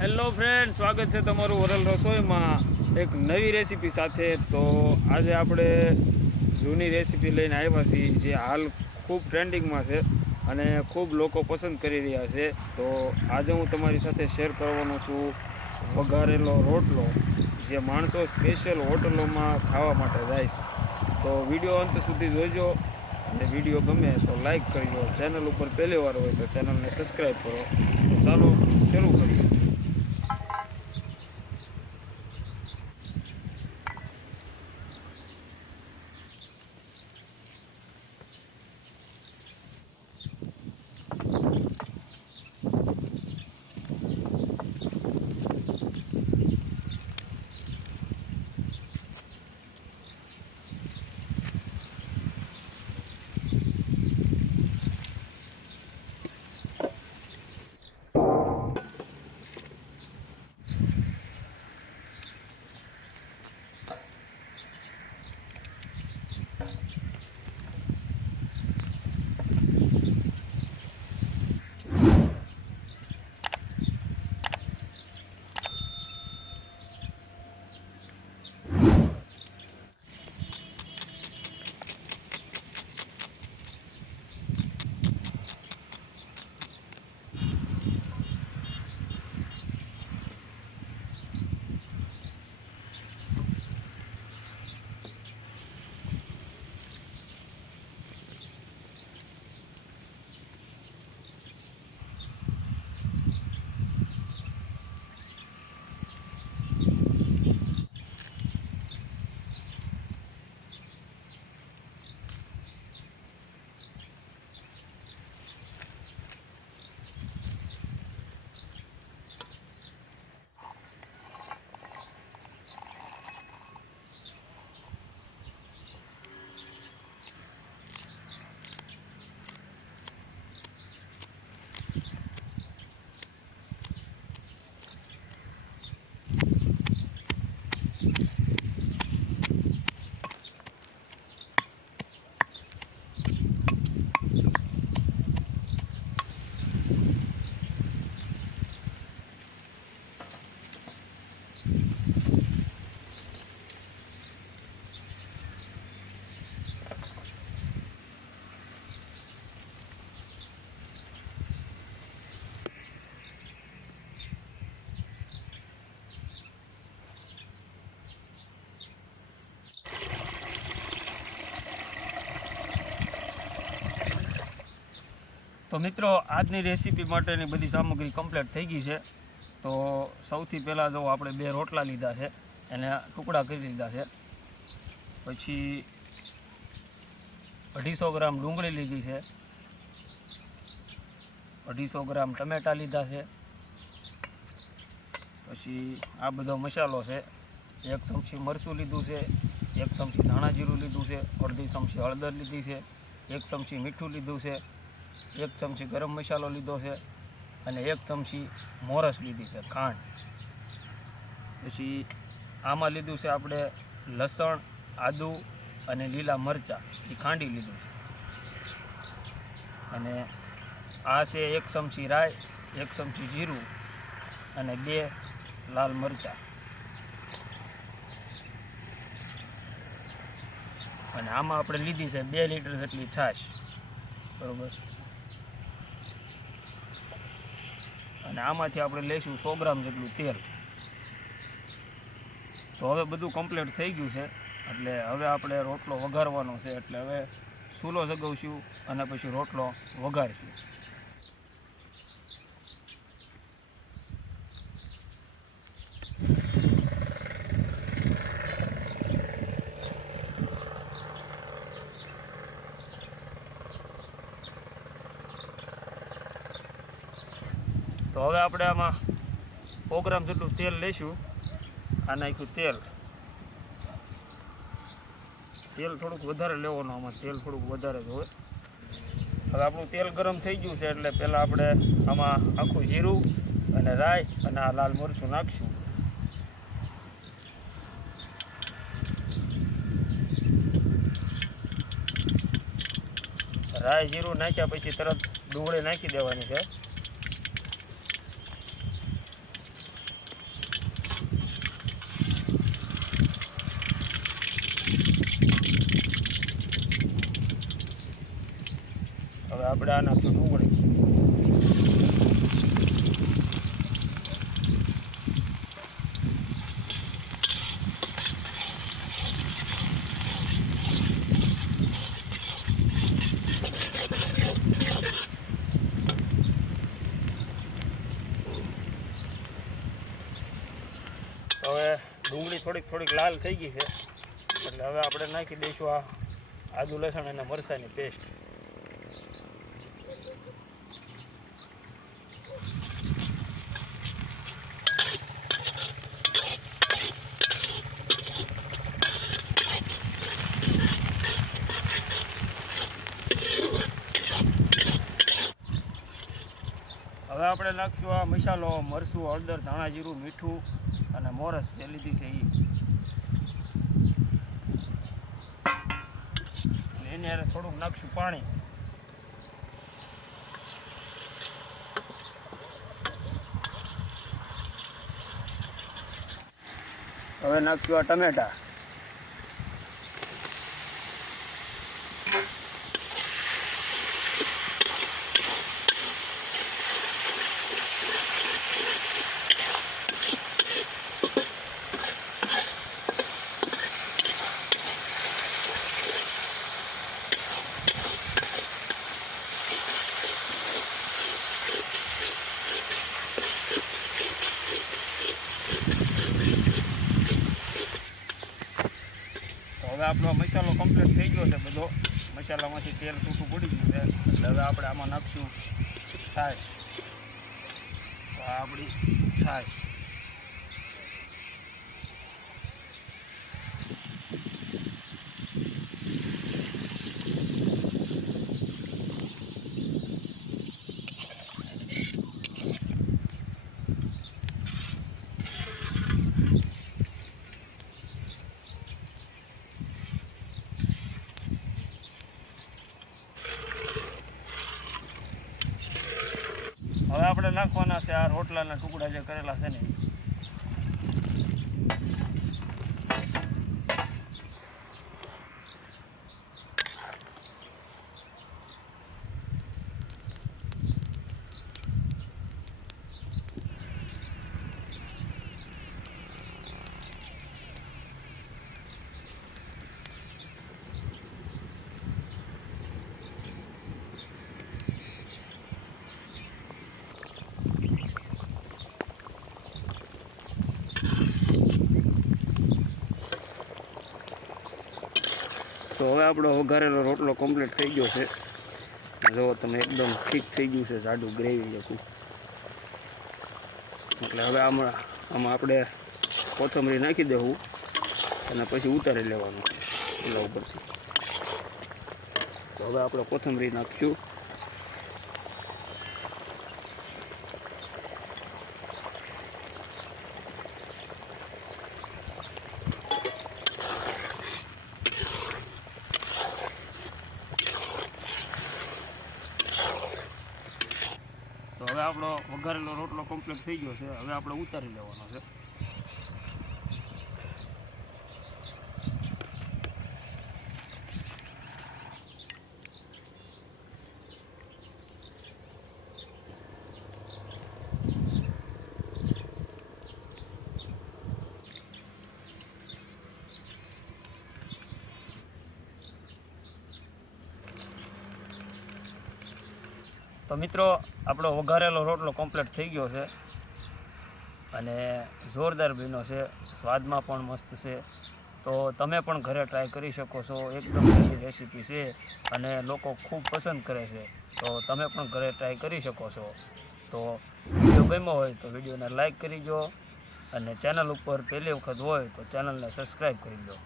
Hello friend સ્વાગત છે તમારું વરલ રસોઈમાં એક નવી રેસીપી સાથે. તો આજે આપણે જૂની રેસીપી લઈને આવ્યા છીએ, જે હાલ ખૂબ ટ્રેન્ડિંગમાં છે અને ખૂબ લોકો પસંદ કરી રહ્યા છે. તો આજે હું તમારી સાથે શેર કરવાનો છું વઘારેલો રોટલો, જે માણસો સ્પેશિયલ હોટલોમાં ખાવા માટે જાય છે. તો વીડિયો અંત સુધી જોઈજો અને વીડિયો ગમે તો લાઈક કરજો. ચેનલ ઉપર પહેલી વાર હોય તો ચેનલને સબસ્ક્રાઈબ કરો. ચાલો શરૂ કરીએ. તો મિત્રો, આજની રેસીપી માટેની બધી સામગ્રી કમ્પ્લીટ થઈ ગઈ છે. તો સૌથી પહેલાં જો આપણે બે રોટલા લીધા છે, એને ટુકડા કરી લીધા છે. પછી અઢીસો ગ્રામ ડુંગળી લીધી છે. અઢીસો ગ્રામ ટમેટાં લીધા છે. પછી આ બધો મસાલો છે. એક ચમચી મરચું લીધું છે, એક ચમચી ધાણા જીરું લીધું છે, અડધી ચમચી હળદર લીધી છે, એક ચમચી મીઠું લીધું છે. એક ચમચી ગરમ મસાલો લીધો છે અને એક ચમચી મોરસ લીધી છે, ખાંડ. પછી આમાં લીધું છે આપણે લસણ, આદુ અને લીલા મરચાં, એ ખાંડી લીધું છે. અને આ છે એક ચમચી રાઈ, એક ચમચી જીરું અને બે લાલ મરચાં. અને આમાં આપણે લીધી છે બે લીટર જેટલી છાશ. બરોબર. અને આમાંથી આપણે લઈશું સો ગ્રામ જેટલું તેલ. તો હવે બધું કમ્પ્લીટ થઈ ગયું છે. એટલે હવે આપણે રોટલો વઘારવાનો છે. એટલે હવે ચૂલો જગાવશું અને પછી રોટલો વઘારીશું તો આપણે આમાં સો ગ્રામ જેટલું તેલ લઈશું આ નાખ્યું તેલ. તેલ થોડુંક વધારે લેવાનું, આમાં તેલ થોડુંક વધારે જ હોય. હવે આપણું તેલ ગરમ થઈ ગયું છે, એટલે પહેલાં આપણે આમાં આખું જીરું અને રાઈ અને આ લાલ મરચું નાખીશું. રાઈ જીરું નાખ્યા પછી તરત ડુંગળી નાખી દેવાની છે. આપણે આ ડુંગળી હવે ડુંગળી થોડીક થોડીક લાલ થઈ ગઈ છે. એટલે હવે આપણે નાખી દઈશું આ આદુ લસણ અને મરસાની પેસ્ટ. આપણે નાખશું આ મસાલો, મરચું, હળદર, ધાણા જીરું, મીઠું અને મોરસ જે લીધી છે એ એની થોડુંક નાખશું પાણી. હવે નાખશું આ ટમેટા. આપણો મસાલો કમ્પ્લીટ થઈ ગયો છે બધો. મસાલામાંથી તેલ છૂટું પડી ગયું છે. એટલે હવે આપણે આમાં નાખશું છાશ. તો આપણી છાશ હવે આપણે નાખવાના છે આ રોટલાના ટુકડા જે કરેલા છે ને હવે આપણો વઘારેલો રોટલો કમ્પ્લીટ થઈ ગયો છે. જો તમે, એકદમ ઠીક થઈ ગયું છે જાડું ગ્રેવી જેવું એટલે હવે આમાં આમાં આપણે કોથમરી નાખી દેવું અને પછી ઉતારી લેવાનું. એના ઉપરથી. તો હવે આપણે કોથમરી નાખશું તો હવે આપણો વઘારેલો રોટલો કમ્પ્લીટ થઈ ગયો છે હવે આપણે ઉતારી લેવાનો છે તો મિત્રો, આપણો વઘારેલો રોટલો કમ્પ્લીટ થઈ ગયો છે. અને જોરદાર બીનો છે. સ્વાદમાં પણ મસ્ત છે. તો તમે પણ ઘરે ટ્રાય કરી શકો છો. એકદમ સારી રેસીપી છે અને લોકો ખૂબ પસંદ કરે છે. તો તમે પણ ઘરે ટ્રાય કરી શકો છો. તો વીડિયો ગમ્યો હોય તો વિડીયોને લાઇક કરી દો અને ચેનલ ઉપર પહેલી વખત હોય તો ચેનલને સબસ્ક્રાઈબ કરી દો.